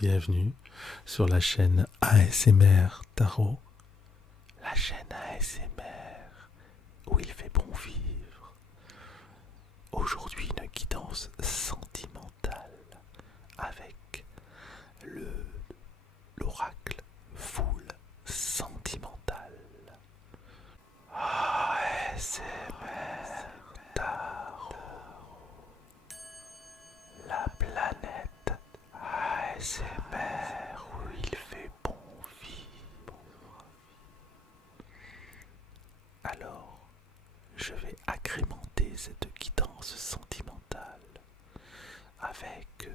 bienvenue sur la chaîne ASMR Tarot, la chaîne ASMR où il fait bon vivre. Aujourd'hui, une guidance sentimentale avec l'oracle Foule Sentimental. ASMR Tarot, la planète ASMR où il fait bon vivre. Alors, je vais agrémenter cette guidance sentimentale avec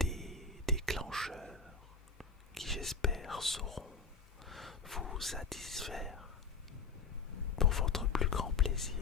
des déclencheurs qui, j'espère, sauront vous satisfaire pour votre plus grand plaisir.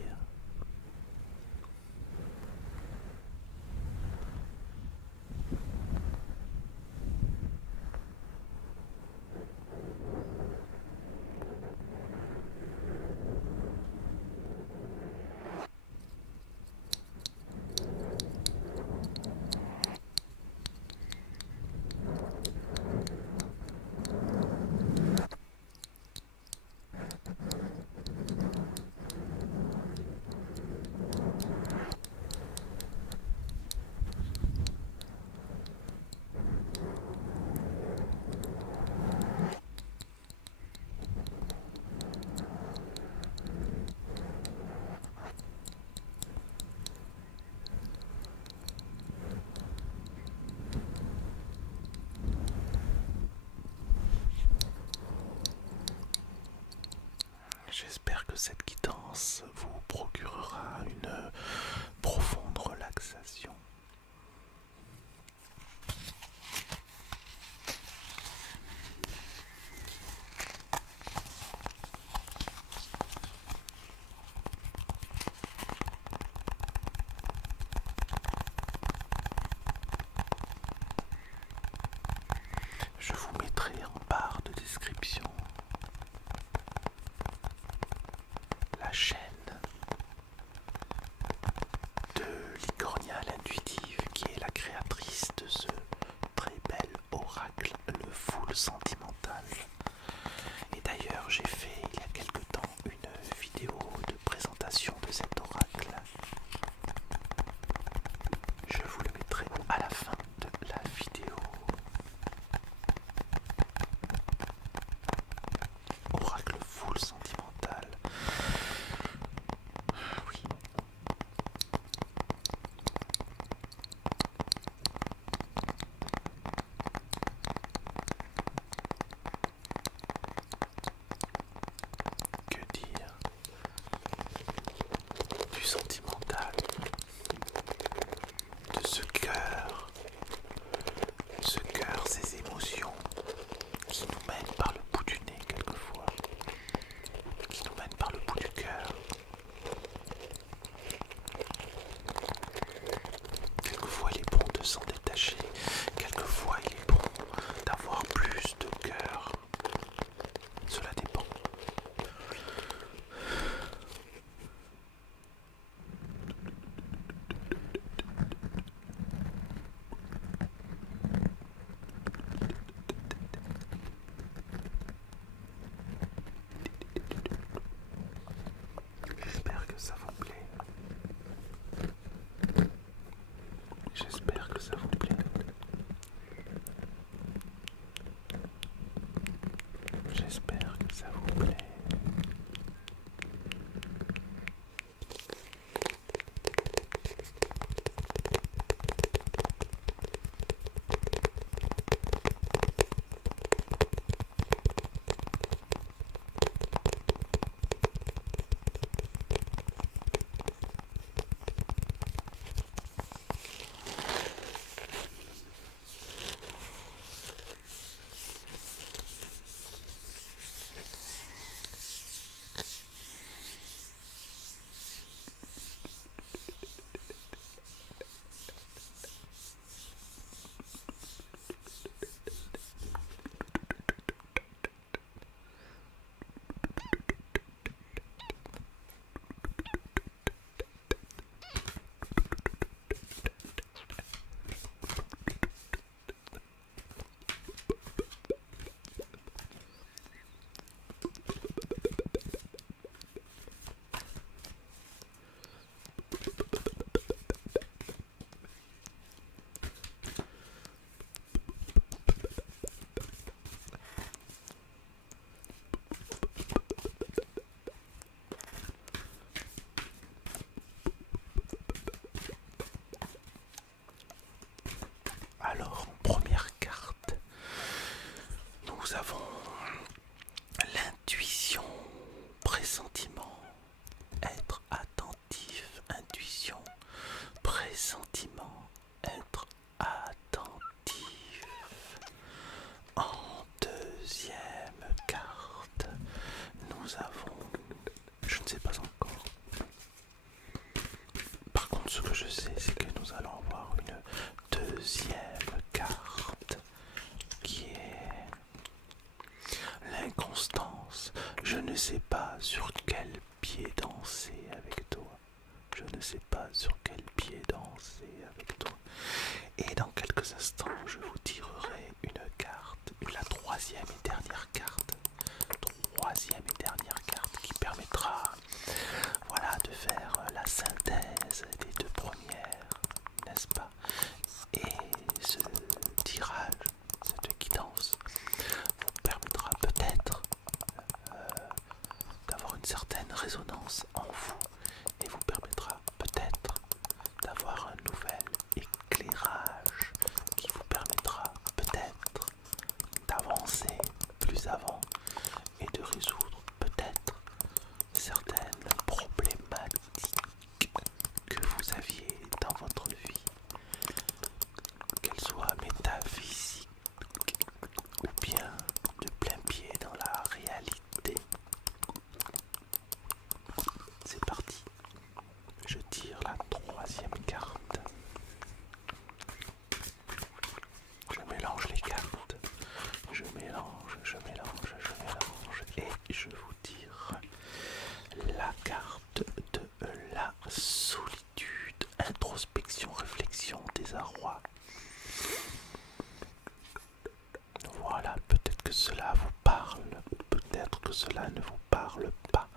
cela ne vous parle pas.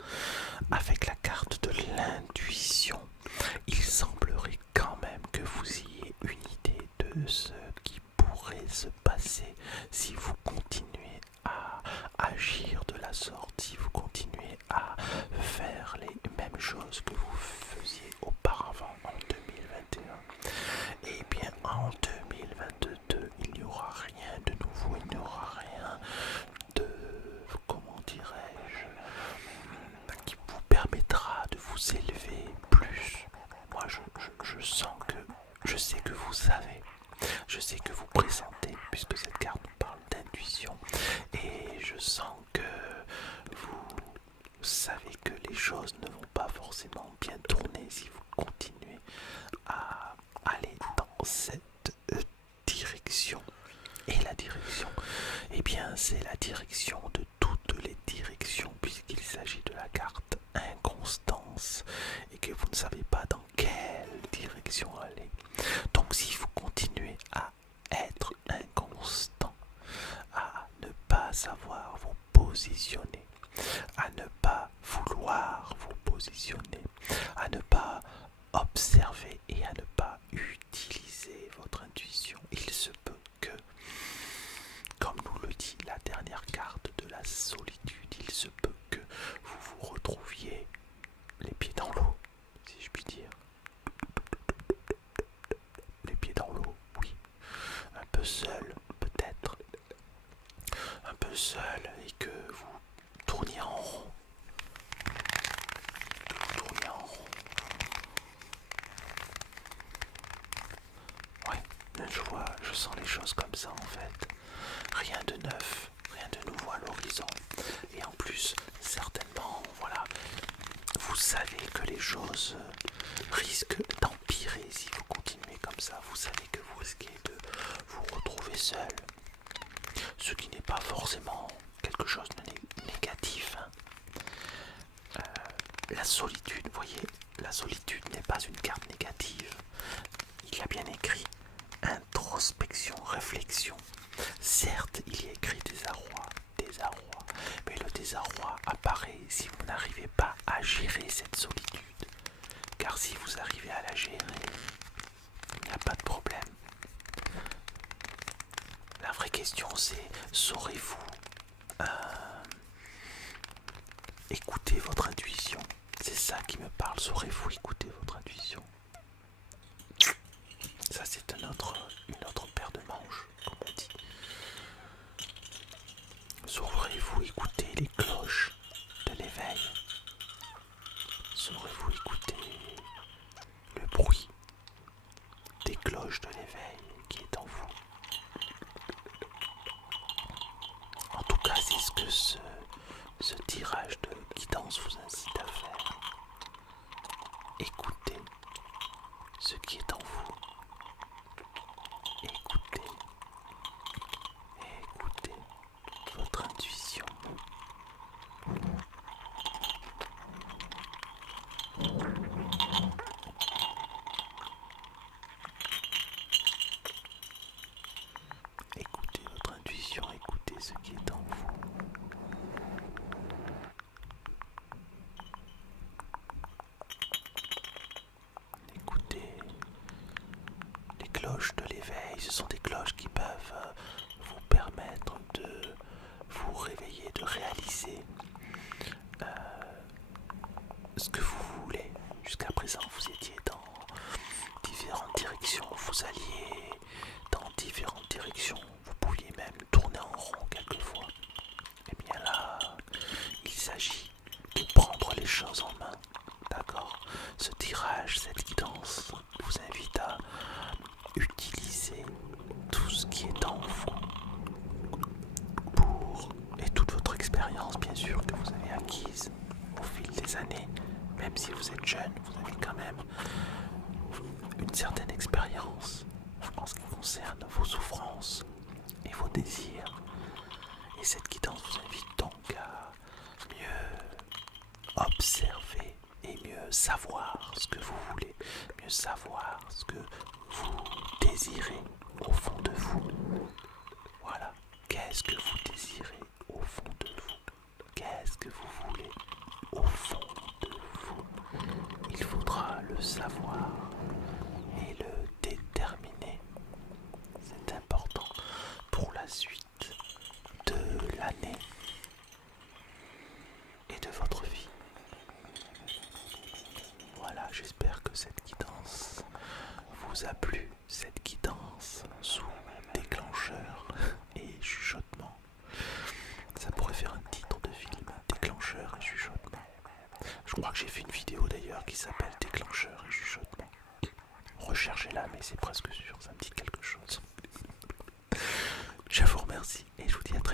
Avec la carte de l'intuition, il semblerait quand même que vous ayez une idée de ce qui pourrait se passer si vous continuez à agir de la sorte, si vous continuez à faire les mêmes choses que vous faisiez auparavant en 2021. Et bien en 2022, il n'y aura rien de nouveau, il n'y aura rien de, comment dirais-je, qui vous permettra de vous élever plus. Moi je sens que, je sais que vous savez, je sais que vous pressentez, puisque cette carte nous parle d'intuition, et je sens que vous savez que les choses ne vont pas forcément bien tourner si vous continuez à aller dans cette direction. Et la direction, eh bien c'est la direction de toutes les directions, puisqu'il s'agit de la carte inconstance et que vous ne savez pas dans quelle direction aller. Donc si vous continuez à être inconstant, à ne pas savoir vous positionner, à ne pas vouloir vous positionner, à ne pas observer et à ne pas utiliser votre intuition, il se peut que, comme nous le dit la dernière carte de la solitude, il se peut que vous vous retrouviez les pieds dans l'eau, si je puis dire. Les pieds dans l'eau, oui. Un peu seul, peut-être. Un peu seul et que vous tourniez en rond. Tourniez en rond. Ouais, je sens les choses comme ça en fait. Rien de neuf, rien de nouveau à l'horizon. Et en plus, certainement, voilà, vous savez que les choses risquent d'empirer si vous continuez comme ça. Vous savez que vous risquez de vous retrouver seul. Ce qui n'est pas forcément quelque chose de négatif. La solitude, vous voyez, la solitude n'est pas une carte négative. Il y a bien écrit introspection, réflexion. Certes, il y a écrit désarroi, mais le désarroi apparaît si vous n'arrivez pas à gérer cette solitude. Car si vous arrivez à la gérer, il n'y a pas de problème. La vraie question c'est, saurez-vous écouter votre intuition? C'est ça qui me parle, saurez-vous écouter votre intuition? Ça c'est une autre paire de manches, comme on dit. Saurez-vous écouter les cloches de l'éveil? Saurez-vous écouter le bruit des cloches de l'éveil qui est en vous? En tout cas, c'est ce que ce tirage de guidance vous incite à faire. Écoutez ce qui est en vous. Écoutez votre intuition. Écoutez votre intuition, écoutez ce qui est en vous. Écoutez les cloches de l'éveil, ce sont des cloches qui peuvent vous permettre de vous réveiller, de réaliser ce que vous voulez. Jusqu'à présent, vous étiez dans différentes directions, vous alliez dans différentes directions, vous pouviez même tourner en rond quelquefois. Et bien là, il s'agit de prendre les choses en main, d'accord? Ce tirage, cette guidance vous invite à utiliser tout ce qui est en vous et toute votre expérience, bien sûr, que vous avez acquise au fil des années. Même si vous êtes jeune, vous avez quand même une certaine expérience en ce qui concerne vos souffrances et vos désirs. Et cette guidance vous invite donc à mieux observer et mieux savoir ce que vous voulez, mieux savoir ce que vous désirez au fond de vous. Voilà, qu'est-ce que vous désirez au fond de vous? Qu'est-ce que le savoir et le déterminer. C'est important pour la suite de l'année et de votre vie. Voilà, j'espère que cette guidance vous a plu, cette guidance sous déclencheur et chuchotement. Ça pourrait faire un titre de film, déclencheur et chuchotement. Je crois que j'ai fait une vidéo d'ailleurs qui s'appelle déclencheur et chuchotement. Recherchez-la, mais c'est presque sûr, ça me dit quelque chose. Je vous remercie et je vous dis à très